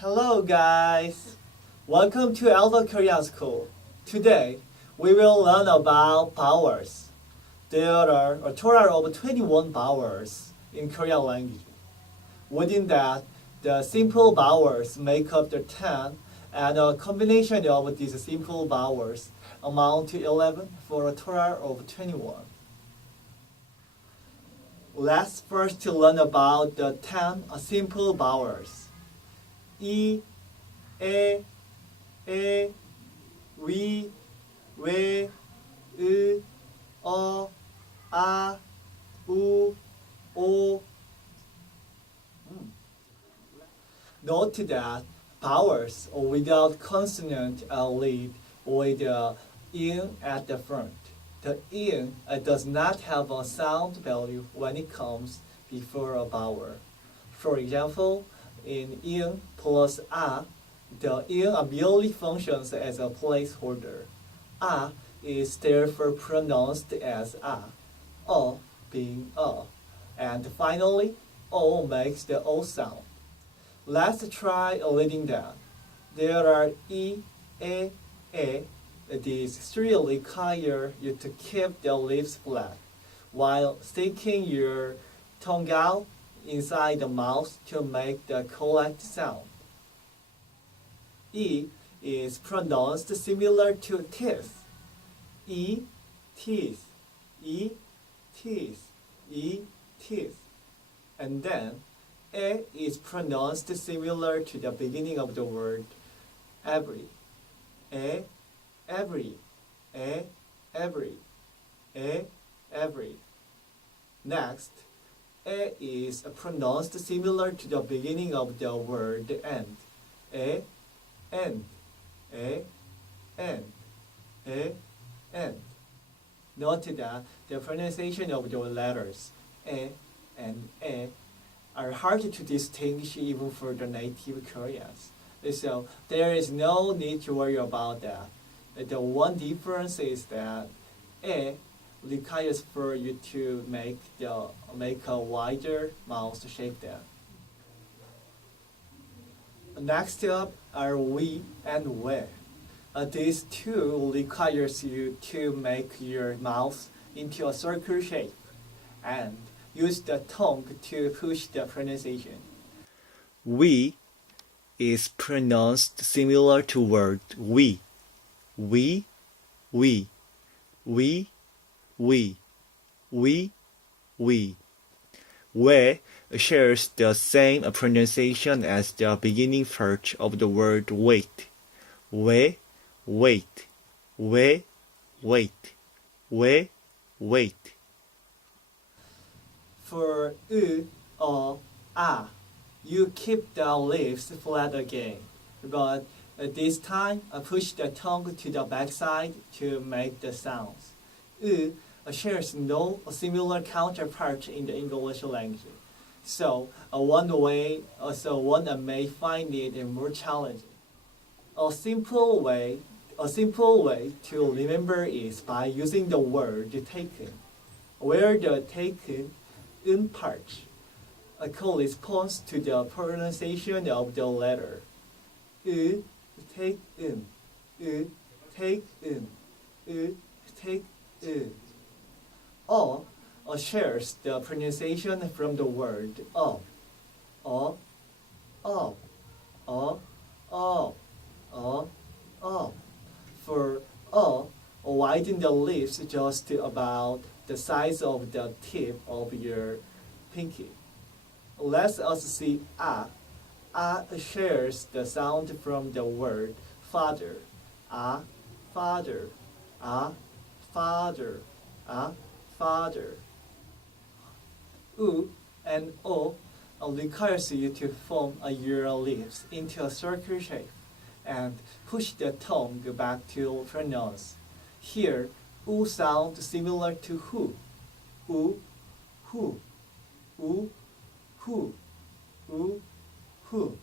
Hello guys! Welcome to Eldo Korean School. Today, we will learn about vowels. There are a total of 21 vowels in Korean language. Within that, the simple vowels make up the 10, and a combination of these simple vowels amount to 11 for a total of 21. Let's first learn about the 10 simple vowels. E, A, we, we, o, a, u, o. Note that vowels without consonant are lead with the in at the front. The in does not have a sound value when it comes before a vowel. For example, in plus a, the in merely functions as a placeholder. A is therefore pronounced as o being a, and finally, o makes the o sound. Let's try reading that. There are e, a. These three require you to keep the lips flat while sticking your tongue out inside the mouth to make the correct sound. E is pronounced similar to teeth. E, teeth, E, teeth, E, teeth. And then A is pronounced similar to the beginning of the word every. A, every, A, every, A, every. Next, A is pronounced similar to the beginning of the word end. A, end, A, end, A, end. Note that the pronunciation of the letters A and A are hard to distinguish even for the native Koreans. So there is no need to worry about that. The one difference is that A requires for you to make a wider mouth shape there. Next up are we and we. These two requires you to make your mouth into a circle shape and use the tongue to push the pronunciation. We is pronounced similar to word we. We, we, we, we, we, we. We shares the same pronunciation as the beginning part of the word wait. We, wait, we, wait, we, wait. For u or a, you keep the lips flat again, but this time push the tongue to the backside to make the sounds. U shares no similar counterpart in the English language, so one may find it more challenging. A simple way to remember is by using the word taken, where the taken in part corresponds to the pronunciation of the letter. Take in, take in, take in. O shares the pronunciation from the word of. For widen the lips just about the size of the tip of your pinky. Let us see a. A shares the sound from the word father. A, father. A, father. A, father. U and O requires you to form your lips into a circle shape and push the tongue back to pronounce. Here, U sounds similar to who. U, who, U, who, U, who.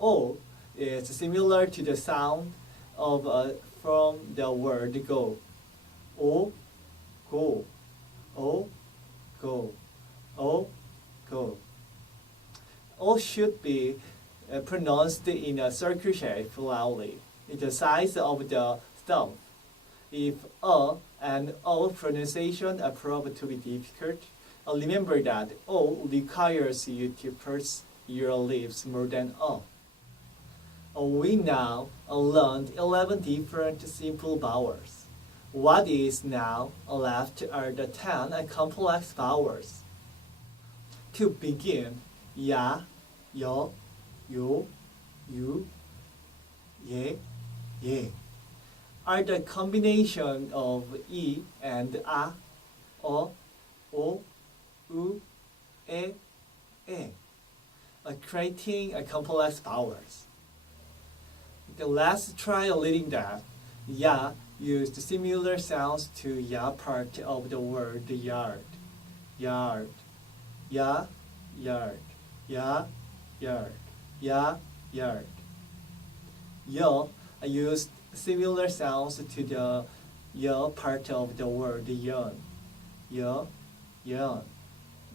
O is similar to the sound of from the word go. O, go, O, go, O, go. O should be pronounced in a circle shape loudly. It's the size of the thumb. If a and o pronunciation are proved to be difficult, remember that o requires you to purse your lips more than a. We now learned 11 different simple vowels. What is now left are the 10 complex vowels. To begin, ya, yo, you, ye, ye are the combination of e and a, o, u, e, creating a complex vowels. Let's try reading that. Ya used similar sounds to ya part of the word yard. Yard. Ya, yard. Ya, yard. Ya, yard. Yo used similar sounds to the ya part of the word yarn. Ya, yarn.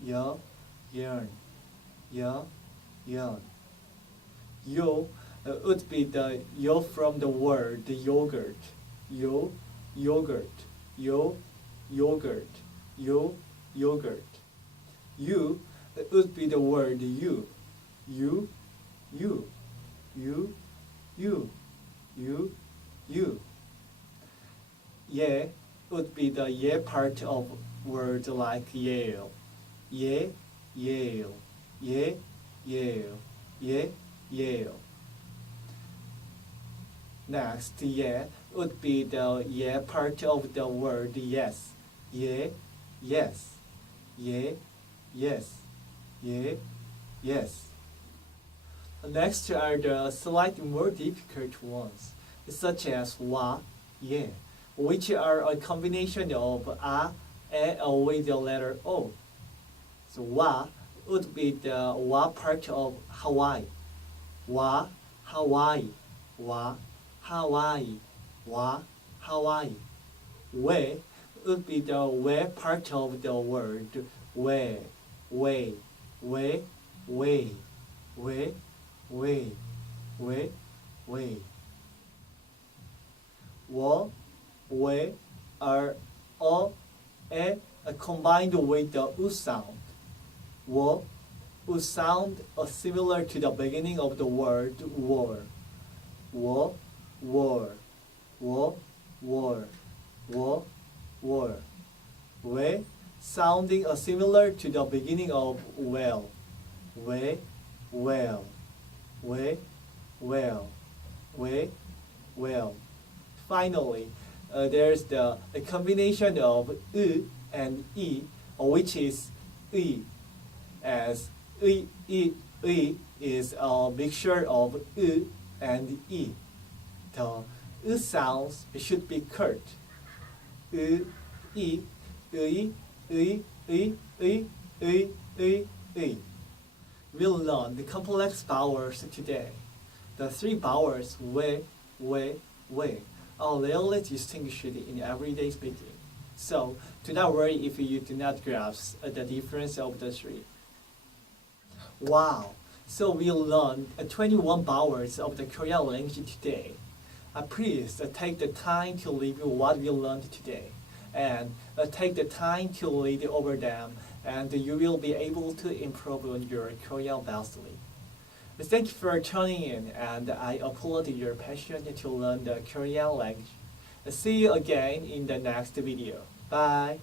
Ya, yarn. Ya, yarn. Yo would be the yo from the word yogurt. Yo, yogurt. Yo, yogurt. Yo, yogurt. You would be the word you. You, you. You, you. You. Ye would be the ye part of words like Yale. Ye, Yale. Ye, Yale. Ye, Yale. Next, ye would be the ye part of the word yes. Ye, yes. Ye, yes. Ye, yes. Next are the slightly more difficult ones, such as wa, ye, which are a combination of a, with the letter o. So wa would be the wa part of Hawaii. Wa, Hawaii. Wa, Hawaii. Wa, Hawaii. We would be the we part of the word way. Way, way, way, way, way, way, way. Wo, we are o, e combined with the u sound. Wo, u sound similar to the beginning of the word war. Wo, war. Wo, war. Wo, war. We sounding similar to the beginning of well. We, well. We, well. We, well. Finally, there's the combination of u and e, which is e, as e is a mixture of u and e. The u sounds should be curt. U, e, e, e, e, e, e, e, e. We'll learn the complex vowels today. The 3 vowels we, are rarely distinguished in everyday speaking. So do not worry if you do not grasp the difference of the 3. Wow! So we learned 21 vowels of the Korean language today. Please take the time to review what we learned today, and take the time to read over them, and you will be able to improve on your Korean vastly. Thank you for tuning in, and I applaud your passion to learn the Korean language. See you again in the next video. Bye!